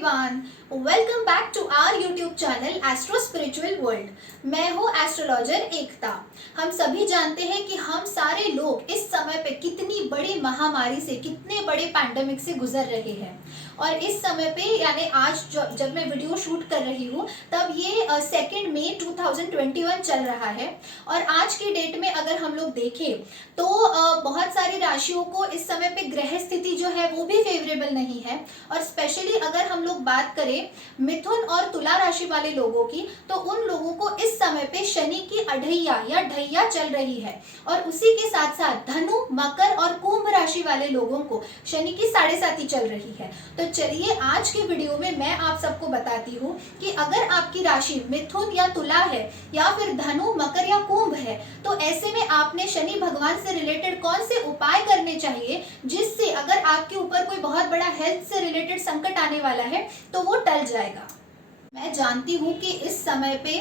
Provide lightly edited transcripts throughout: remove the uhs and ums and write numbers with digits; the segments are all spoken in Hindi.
Everyone, welcome back to our YouTube channel astro spiritual world. मैं हूँ एस्ट्रोलॉजर एकता। हम सभी जानते हैं कि हम सारे लोग इस समय पे कितनी बड़ी महामारी से, कितने बड़े पैंडेमिक से गुजर रहे हैं। और इस समय पे यानी आज जब मैं वीडियो शूट कर रही हूँ तब ये 2 मई 2021 चल रहा है। और आज की डेट में अगर हम लोग देखें तो बहुत सारी राशियों को इस समय पे ग्रह स्थिति जो है वो भी फेवरेबल नहीं है। और स्पेशली अगर हम लोग बात करें मिथुन और तुला राशि वाले लोगों की, तो उन लोगों को इस समय पे शनि की अढ़ैया या ढैया चल रही है। और उसी के साथ साथ धनु, मकर और कुंभ राशि वाले लोगों को शनि की 7.5 चल रही है। तो चलिए आज के वीडियो में मैं आप सबको बताती हूँ कि अगर आपकी राशि मिथुन या तुला है या फिर धनु, मकर या कुंभ है, तो ऐसे में आपने शनि भगवान से रिलेटेड कौन से उपाय करने चाहिए जिससे अगर आपके ऊपर कोई बहुत बड़ा हेल्थ से रिलेटेड संकट आने वाला है तो वो टल जाएगा। मैं जानती हूँ कि इस समय पे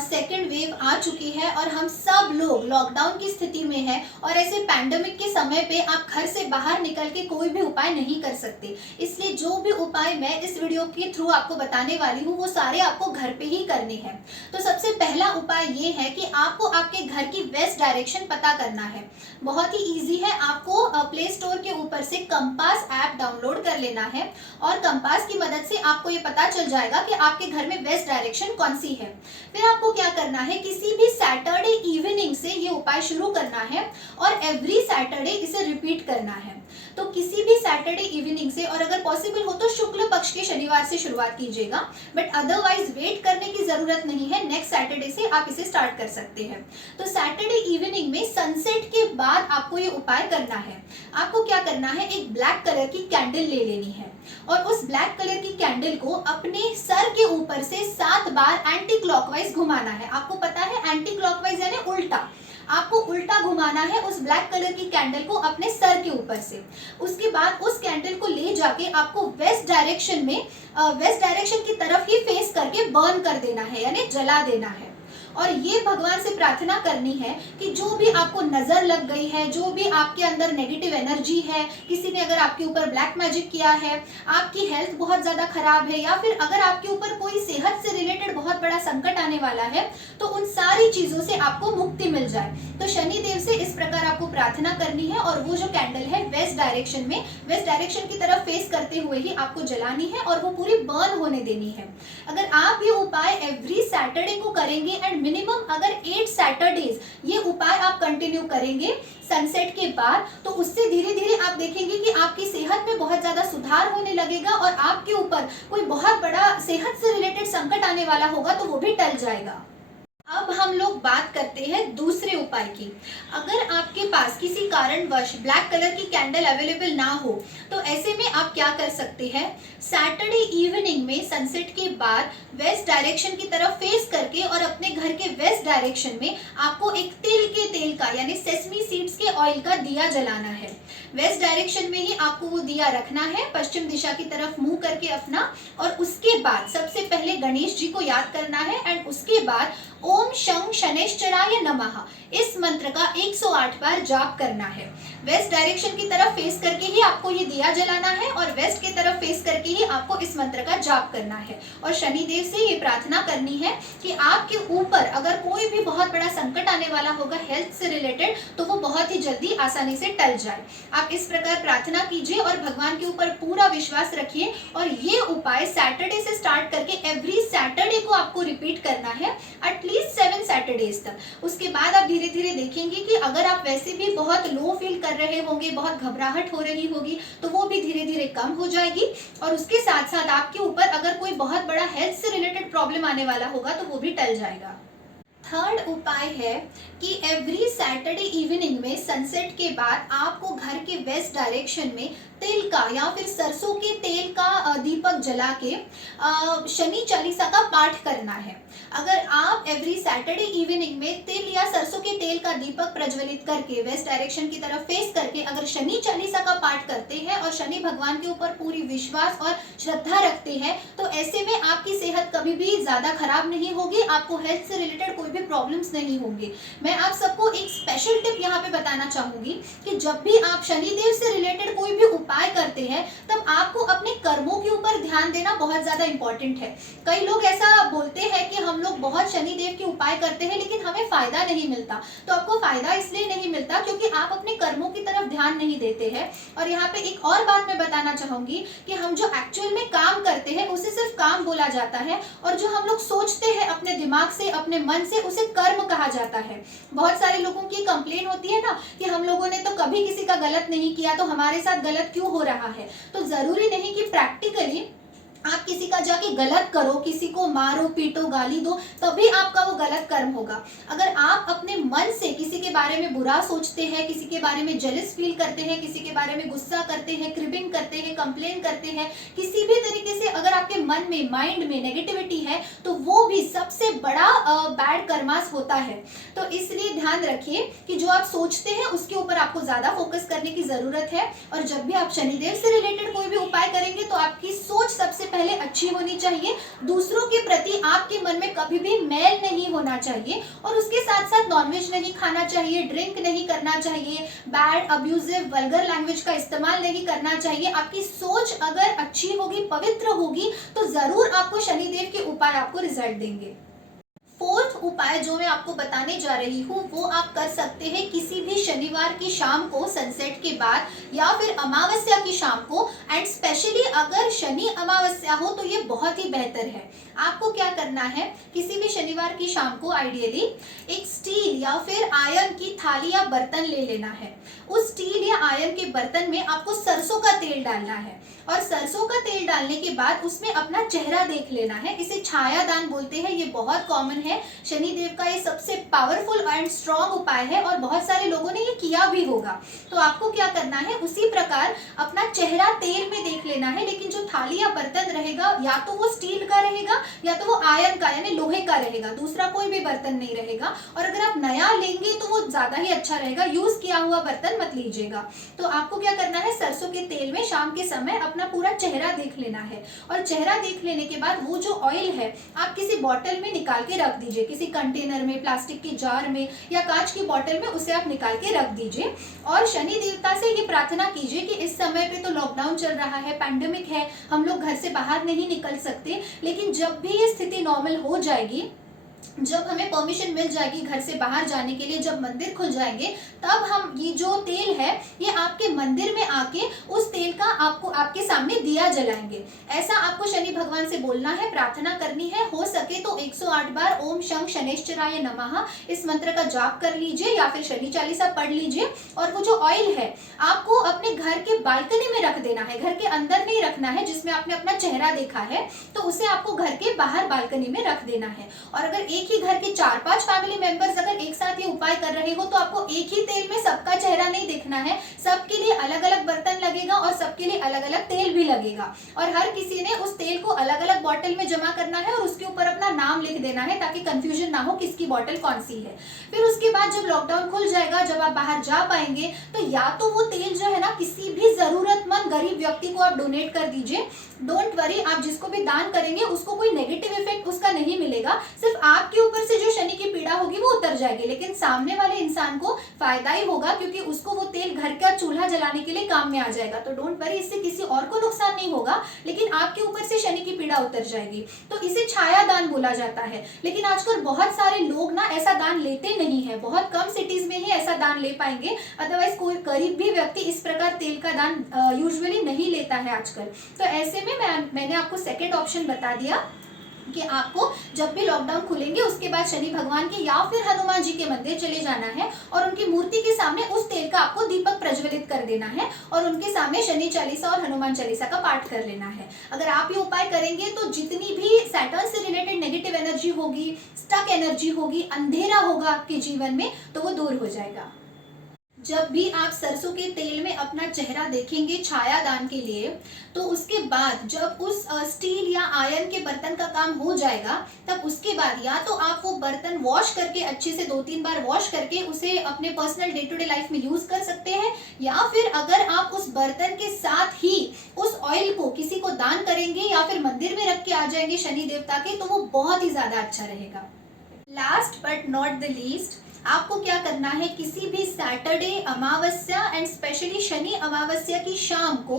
सेकेंड वेव आ चुकी है और हम सब लोग लॉकडाउन की स्थिति में हैं। और ऐसे पैंडेमिक के समय पे आप घर से बाहर निकल के कोई भी उपाय नहीं कर सकते, इसलिए जो भी उपाय मैं इस वीडियो के थ्रू आपको बताने वाली हूँ वो सारे आपको घर पे ही करने हैं। तो सबसे पहला उपाय ये है कि आपको आपके घर की वेस्ट डायरेक्शन पता करना है। बहुत ही ईजी है, आपको प्ले स्टोर के ऊपर से कंपास ऐप डाउनलोड कर लेना है और कंपास की मदद से आपको ये पता चल जाएगा कि आपके घर में वेस्ट डायरेक्शन कौन सी है। फिर आपको क्या करना है, किसी भी सैटरडे इवनिंग से ये उपाय शुरू करना है और एवरी सैटरडे इसे रिपीट करना है। तो किसी भी सैटरडे इवनिंग से, और अगर पॉसिबल हो तो शुक्ल पक्ष के शनिवार से शुरुआत कीजिएगा, बट अदरवाइज वेट करने की जरूरत नहीं है, नेक्स्ट सैटरडे से आप इसे स्टार्ट कर सकते हैं। तो सैटरडे इवनिंग में सनसेट के बाद आपको ये उपाय करना है। आपको क्या करना है, एक ब्लैक कलर की कैंडल ले लेनी है और उस ब्लैक कलर की कैंडल को अपने सर के ऊपर से 7 बार एंटी क्लॉकवाइज घुमाना है। आपको पता है एंटी क्लॉकवाइज यानी उल्टा, आपको उल्टा घुमाना है उस ब्लैक कलर की कैंडल को अपने सर के ऊपर से। उसके बाद उस कैंडल को ले जाके आपको वेस्ट डायरेक्शन में, वेस्ट डायरेक्शन की तरफ ही फेस करके बर्न कर देना है यानी जला देना है। और ये भगवान से प्रार्थना करनी है कि जो भी आपको नजर लग गई है, जो भी आपके अंदर नेगेटिव एनर्जी है, किसी ने अगर आपके ऊपर ब्लैक मैजिक किया है, आपकी हेल्थ बहुत ज्यादा खराब है या फिर अगर आपके ऊपर कोई सेहत से रिलेटेड बहुत बड़ा संकट आने वाला है, तो उन सारी चीजों से आपको मुक्ति मिल जाए। तो शनि देव से इस प्रकार आपको प्रार्थना करनी है और वो जो कैंडल है वेस्ट डायरेक्शन में, वेस्ट डायरेक्शन की तरफ फेस करते हुए ही आपको जलानी है और वो पूरी बर्न होने देनी है। अगर आप ये उपाय एवरी सैटरडे को करेंगे एंड मिनिमम अगर 8 सैटरडेज ये उपाय आप कंटिन्यू करेंगे सनसेट के बाद, तो उससे धीरे धीरे आप देखेंगे कि आपकी सेहत में बहुत ज्यादा सुधार होने लगेगा और आपके ऊपर कोई बहुत बड़ा सेहत से रिलेटेड संकट आने वाला होगा तो वो भी टल जाएगा। अब हम लोग बात करते हैं दूसरे उपाय की। अगर आपके पास किसी कारणवश ब्लैक कलर की कैंडल अवेलेबल ना हो तो ऐसे में आप क्या कर सकते हैं, सैटरडे इवनिंग में सनसेट के बाद वेस्ट डायरेक्शन की तरफ फेस करके और अपने घर के वेस्ट डायरेक्शन में आपको एक तिल के तेल का यानी सेसमी सीड्स के ऑयल का दिया जलाना है। वेस्ट डायरेक्शन में ही आपको वो दिया रखना है, पश्चिम दिशा की तरफ मुंह करके अपना। और उसके बाद सबसे पहले गणेश जी को याद करना है एंड उसके बाद ओम शं शनैश्चराय नमः इस मंत्र का 108 बार जाप करना है। वेस्ट डायरेक्शन की तरफ फेस करके ही आपको ये दिया जलाना है और वेस्ट की तरफ फेस करके ही आपको इस मंत्र का जाप करना है। और शनि देव से ये प्रार्थना करनी है कि आपके ऊपर अगर कोई भी बहुत बड़ा संकट आने वाला होगा हेल्थ से रिलेटेड तो वो बहुत ही जल्दी आसानी से टल जाए। आप इस प्रकार प्रार्थना कीजिए और भगवान के ऊपर पूरा विश्वास रखिए। और ये उपाय सैटरडे से स्टार्ट करके एवरी सैटरडे को आपको रिपीट करना है एटलीस्ट 7 सैटरडेज तक। उसके बाद आप धीरे धीरे देखेंगे कि अगर आप वैसे भी बहुत लो फील कर रहे होंगे, बहुत घबराहट हो रही होगी, तो वो भी धीरे धीरे कम हो जाएगी। और उसके साथ साथ आपके ऊपर अगर कोई बहुत बड़ा हेल्थ से रिलेटेड प्रॉब्लम आने वाला होगा तो वो भी टल जाएगा। थर्ड उपाय है कि एवरी सैटरडे इवनिंग में सनसेट के बाद आपको घर के वेस्ट डायरेक्शन में तिल का या फिर सरसों के तेल का दीपक जला के शनि चालीसा का पाठ करना है। अगर आप एवरी सैटरडे इवनिंग में तिल या सरसों के तेल का दीपक प्रज्वलित करके वेस्ट डायरेक्शन की तरफ फेस करके अगर शनि चालीसा का पाठ करते हैं और शनि भगवान के ऊपर पूरी विश्वास और श्रद्धा रखते हैं, तो ऐसे में आपकी सेहत कभी भी ज्यादा खराब नहीं होगी, आपको हेल्थ से रिलेटेड कोई भी प्रॉब्लम्स नहीं होंगे। मैं आप सबको एक स्पेशल टिप यहाँ पे बताना चाहूंगी कि जब भी आप शनिदेव से रिलेटेड कोई भी उपाय करते हैं तब आपको अपने कर्मों के ऊपर ध्यान देना बहुत ज्यादा इंपॉर्टेंट है। कई लोग ऐसा बोलते हैं कि हम लोग बहुत शनिदेव के उपाय करते हैं लेकिन हमें फायदा नहीं मिलता। तो आपको फायदा इसलिए नहीं मिलता क्योंकि आप अपने कर्मों की तरफ ध्यान नहीं देते हैं। और यहाँ पे एक और बात मैं बताना चाहूंगी कि हम जो एक्चुअल में काम करते हैं उसे सिर्फ काम बोला जाता है, और जो हम लोग सोचते हैं अपने दिमाग से, अपने मन से, उसे कर्म कहा जाता है। बहुत सारे लोगों की कंप्लेन होती है ना कि हम लोगों ने तो कभी किसी का गलत नहीं किया, तो हमारे साथ गलत क्यों हो रहा है। तो जरूरी नहीं कि प्रैक्टिकली आप किसी का जाके गलत करो, किसी को मारो पीटो गाली दो, तभी आपका वो गलत कर्म होगा। अगर आप अपने मन से किसी के बारे में बुरा सोचते हैं, किसी के बारे में जेलस फील करते हैं, किसी के बारे में गुस्सा करते हैं, क्रिबिंग करते हैं, कंप्लेन करते हैं, किसी भी तरीके से अगर आपके मन में, माइंड में नेगेटिविटी है, तो वो भी सबसे बड़ा बैड कर्मास होता है। तो इसलिए ध्यान रखिए कि जो आप सोचते हैं उसके ऊपर आपको ज्यादा फोकस करने की जरूरत है। और जब भी आप शनिदेव से रिलेटेड कोई भी उपाय करेंगे तो आपकी सोच सबसे पहले अच्छी होनी चाहिए। दूसरों के प्रति आपके मन में कभी भी मैल नहीं होना चाहिए, और उसके साथ साथ नॉनवेज नहीं खाना चाहिए, ड्रिंक नहीं करना चाहिए, बैड अब्यूजिव वल्गर लैंग्वेज का इस्तेमाल नहीं करना चाहिए। आपकी सोच अगर अच्छी होगी, पवित्र होगी, तो जरूर आपको शनिदेव के उपाय आपको रिजल्ट देंगे। फोर्थ उपाय जो मैं आपको बताने जा रही हूँ वो आप कर सकते हैं किसी भी शनिवार की शाम को सनसेट के बाद, या फिर अमावस्या की शाम को। एंड स्पेशली अगर शनि अमावस्या हो तो ये बहुत ही बेहतर है। आपको क्या करना है, किसी भी शनिवार की शाम को आइडियली एक स्टील या फिर आयरन की थाली या बर्तन ले लेना है। उस स्टील या आयरन के बर्तन में आपको सरसों का तेल डालना है, और सरसों का तेल डालने के बाद उसमें अपना चेहरा देख लेना है। इसे छाया दान बोलते हैं, ये बहुत कॉमन है। शनिदेव का ये सबसे पावरफुल एंड स्ट्रॉन्ग उपाय है, और बहुत सारे लोगों ने ये किया भी होगा। तो आपको क्या करना है, उसी प्रकार अपना चेहरा तेल में देख लेना है। लेकिन जो थाली या बर्तन रहेगा या तो वो स्टील का रहेगा या तो वो आयरन का यानी लोहे का रहेगा, दूसरा कोई भी बर्तन नहीं रहेगा। और अगर आप नया लेंगे तो वो ज्यादा ही अच्छा रहेगा, यूज किया हुआ बर्तन मत लीजिएगा। तो आपको क्या करना है, सरसों के तेल में शाम के समय अपना पूरा चेहरा देख लेना है। और चेहरा देख लेने के बाद वो जो ऑयल है आप किसी बॉटल में निकाल के रख दीजिए, किसी कंटेनर में, प्लास्टिक के जार में या कांच की बॉटल में उसे आप निकाल के रख दीजिए। और शनि देवता से ये प्रार्थना कीजिए कि इस समय पे तो लॉकडाउन चल रहा है, पैंडेमिक है, हम लोग घर से बाहर नहीं निकल सकते, लेकिन जब भी ये स्थिति नॉर्मल हो जाएगी, जब हमें परमिशन मिल जाएगी घर से बाहर जाने के लिए, जब मंदिर खुल जाएंगे, तब हम ये जो तेल है ये आपके मंदिर में आके उस तेल का आपको आपके सामने दिया जलाएंगे। ऐसा आपको शनि भगवान से बोलना है, प्रार्थना करनी है। हो सके तो 108 बार ओम शं शनैश्चराय नमः इस मंत्र का जाप कर लीजिए, या फिर शनि चालीसा पढ़ लीजिए। और वो जो ऑयल है आपको अपने घर के बालकनी में रख देना है, घर के अंदर नहीं रखना है जिसमें आपने अपना चेहरा देखा है, तो उसे आपको घर के बाहर बालकनी में रख देना है। और अगर एक ही घर के 4-5 फैमिली मेंबर्स अगर एक साथ ये उपाय कर रहे हो तो आपको एक ही तेल में सबका चेहरा नहीं देखना है, सबके लिए अलग अलग बर्तन लगेगा और सबके लिए अलग अलग तेल भी लगेगा। और हर किसी ने उस तेल को अलग अलग बॉटल में जमा करना है और उसके ऊपर अपना नाम लिख देना है ताकि कंफ्यूजन ना हो किसकी बॉटल कौन सी है। फिर उसके बाद जब लॉकडाउन खुल जाएगा, जब आप बाहर जा पाएंगे, तो या तो वो तेल जो है ना किसी भी जरूरतमंद गरीब व्यक्ति को आप डोनेट कर दीजिए। डोंट वरी, आप जिसको भी दान करेंगे उसको कोई नेगेटिव इफेक्ट उसका नहीं मिलेगा, सिर्फ आपके ऊपर से जो शनि की पीड़ा होगी वो उतर जाएगी, लेकिन सामने वाले इंसान को फायदा ही होगा क्योंकि उसको वो तेल घर का चूल्हा जलाने के लिए काम में आ जाएगा। तो डोंट वरी, इससे किसी और को नुकसान नहीं होगा, लेकिन आपके ऊपर से शनि की पीड़ा उतर जाएगी। तो इसे छाया दान बोला जाता है। लेकिन आजकल बहुत सारे लोग ना ऐसा दान लेते नहीं है, बहुत कम सिटीज में ही ऐसा दान ले पाएंगे, अदरवाइज कोई गरीब भी व्यक्ति इस प्रकार तेल का दान यूजुअली नहीं लेता है आजकल। तो ऐसे में मैंने आपको सेकेंड ऑप्शन बता दिया कि आपको जब भी लॉकडाउन खुलेंगे उसके बाद शनि भगवान के या फिर हनुमान जी के मंदिर चले जाना है और उनकी मूर्ति के सामने उस तेल का आपको दीपक प्रज्वलित कर देना है और उनके सामने शनि चालीसा और हनुमान चालीसा का पाठ कर लेना है। अगर आप ये उपाय करेंगे तो जितनी भी सैटर्न से रिलेटेड नेगेटिव एनर्जी होगी, स्टक एनर्जी होगी, अंधेरा होगा आपके जीवन में, तो वो दूर हो जाएगा। जब भी आप सरसों के तेल में अपना चेहरा देखेंगे छाया दान के लिए, तो उसके बाद जब उस स्टील या आयरन के बर्तन का काम हो जाएगा, तब उसके बाद या तो आप वो बर्तन वॉश करके अच्छे से 2-3 बार वॉश करके उसे अपने personal day to day life में यूज कर सकते हैं, या फिर अगर आप उस बर्तन के साथ ही उस ऑयल को किसी को दान करेंगे या फिर मंदिर में रख के आ जाएंगे शनि देवता के, तो वो बहुत ही ज्यादा अच्छा रहेगा। Last but not the least, आपको क्या करना है, किसी भी Saturday, Amavasya and specially Shani अमावस्या की शाम को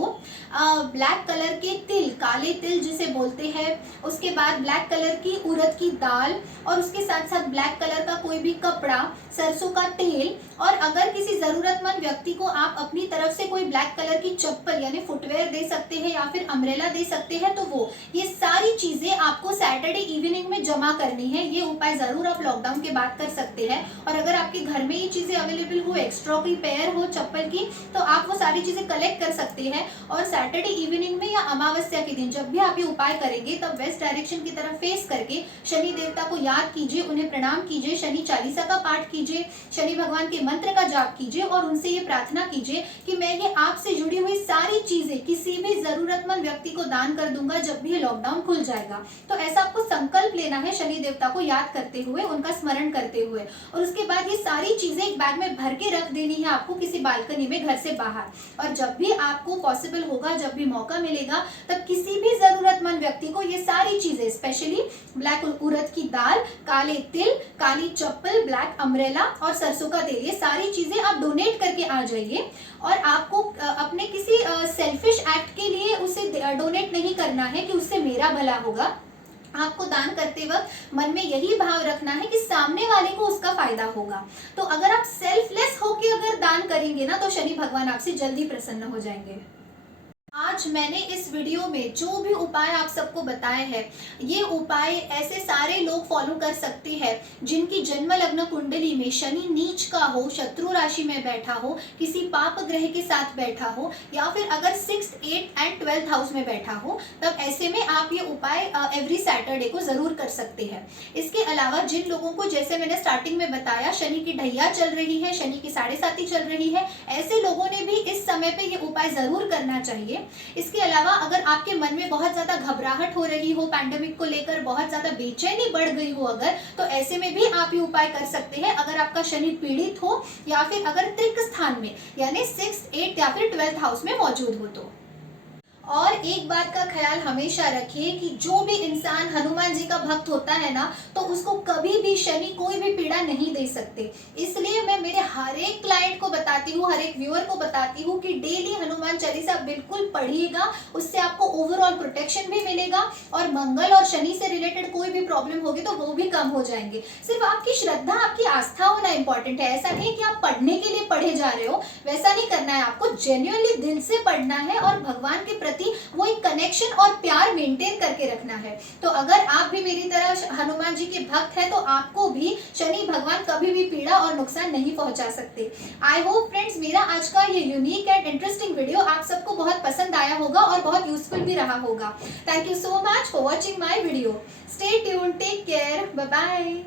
ब्लैक कलर के तिल, काले तिल जिसे बोलते हैं, उसके बाद ब्लैक कलर की उड़द की दाल और उसके साथ साथ ब्लैक कलर का कोई भी कपड़ा, सरसों का तेल, और अगर किसी जरूरतमंद व्यक्ति को आप अपनी तरफ से कोई ब्लैक कलर की चप्पल यानी फुटवेयर दे सकते हैं या फिर अम्ब्रेला दे सकते हैं, तो वो ये सारी चीजें आपको सैटरडे इवनिंग में जमा करनी है। ये उपाय जरूर आप लॉकडाउन के बाद कर सकते हैं। और अगर आपके घर में ये चीजें अवेलेबल हो, एक्स्ट्रा की पेयर हो चप्पल की, तो आप वो सारी चीजें कलेक्ट कर सकते हैं। और सैटरडे इवनिंग में या अमावस्या के दिन जब भी आप ये उपाय करेंगे, तब वेस्ट डायरेक्शन की तरफ फेस करके शनि देवता को याद कीजिए, उन्हें प्रणाम कीजिए, शनि चालीसा का पाठ कीजिए, शनि भगवान के मंत्र का जाप कीजिए और उनसे ये प्रार्थना कीजिए कि मैं ये आपसे जुड़ी हुई सारी चीजें किसी भी जरूरतमंद व्यक्ति को दान कर दूंगा जब भी ये लॉकडाउन खुल जाएगा। तो ऐसा आपको संकल्प लेना है शनि देवता को याद करते हुए, उनका स्मरण करते हुए, और उसके बाद ये सारी चीजें एक बैग में भर के रख देनी है आपको किसी बालकनी में घर से बाहर। और जब भी आपको पॉसिबल होगा, जब भी मौका मिलेगा, तब किसी भी जरूरतमंद व्यक्ति को ये सारी चीजें, स्पेशली ब्लैक उड़द की दाल, काले तिल, काली चप्पल, ब्लैक अम्ब्रेला और सरसों का तेल, ये सारी चीजें आप डोनेट करके आ जाइए। और आपको अपने किसी सेल्फिश एक्ट के लिए उसे डोनेट नहीं करना है कि उससे मेरा भला होगा। आपको दान करते वक्त मन में यही भाव रखना है कि सामने वाले को उसका फायदा होगा। तो अगर आप सेल्फलेस होके अगर दान करेंगे ना, तो शनि भगवान आपसे जल्दी प्रसन्न हो जाएंगे। आज मैंने इस वीडियो में जो भी उपाय आप सबको बताए हैं, ये उपाय ऐसे सारे लोग फॉलो कर सकते हैं जिनकी जन्म लग्न कुंडली में शनि नीच का हो, शत्रु राशि में बैठा हो, किसी पाप ग्रह के साथ बैठा हो, या फिर अगर 6th, 8th and 12th house में बैठा हो, तब ऐसे में आप ये उपाय एवरी सैटरडे को जरूर कर सकते हैं। इसके अलावा जिन लोगों को, जैसे मैंने स्टार्टिंग में बताया, शनि की ढैया चल रही है, शनि की 7.5 चल रही है, ऐसे लोगों ने भी इस समय पे ये उपाय जरूर करना चाहिए। इसके अलावा अगर आपके मन में बहुत ज्यादा घबराहट हो रही हो, पैंडेमिक को लेकर बहुत ज्यादा बेचैनी बढ़ गई हो अगर, तो ऐसे में भी आप ये उपाय कर सकते हैं। अगर आपका शनि पीड़ित हो या फिर अगर त्रिक स्थान में यानी 6th, 8th या फिर 12th हाउस में मौजूद हो तो। और एक बात का ख्याल हमेशा रखिए कि जो भी इंसान हनुमान जी का भक्त होता है ना, तो उसको कभी भी शनि कोई भी पीड़ा नहीं दे सकते। इसलिए मैं मेरे हर एक क्लाइंट को बताती हूँ, हर एक व्यूअर को बताती हूँ कि डेली हनुमान चालीसा बिल्कुल पढ़िएगा, उससे आपको ओवरऑल प्रोटेक्शन भी मिलेगा और मंगल और शनि से रिलेटेड कोई भी प्रॉब्लम होगी तो वो भी कम हो जाएंगे। सिर्फ आपकी श्रद्धा, आपकी आस्था होना इंपॉर्टेंट है। ऐसा नहीं कि आप पढ़ने के लिए पढ़े जा रहे हो, वैसा नहीं करना है। आपको जेन्युइनली दिल से पढ़ना है और भगवान के प्रति वो एक कनेक्शन और प्यार मेंटेन करके रखना है। तो अगर आप भी मेरी तरह हनुमान जी के भक्त हैं, तो आपको भी शनि भगवान कभी भी पीड़ा और नुकसान नहीं पहुंचा सकते। आई होप फ्रेंड्स, मेरा आज का ये यूनिक एंड इंटरेस्टिंग वीडियो आप सबको बहुत पसंद आया होगा और बहुत यूजफुल भी रहा होगा। Thank you so much for watching my video. Stay tuned, take care, bye bye.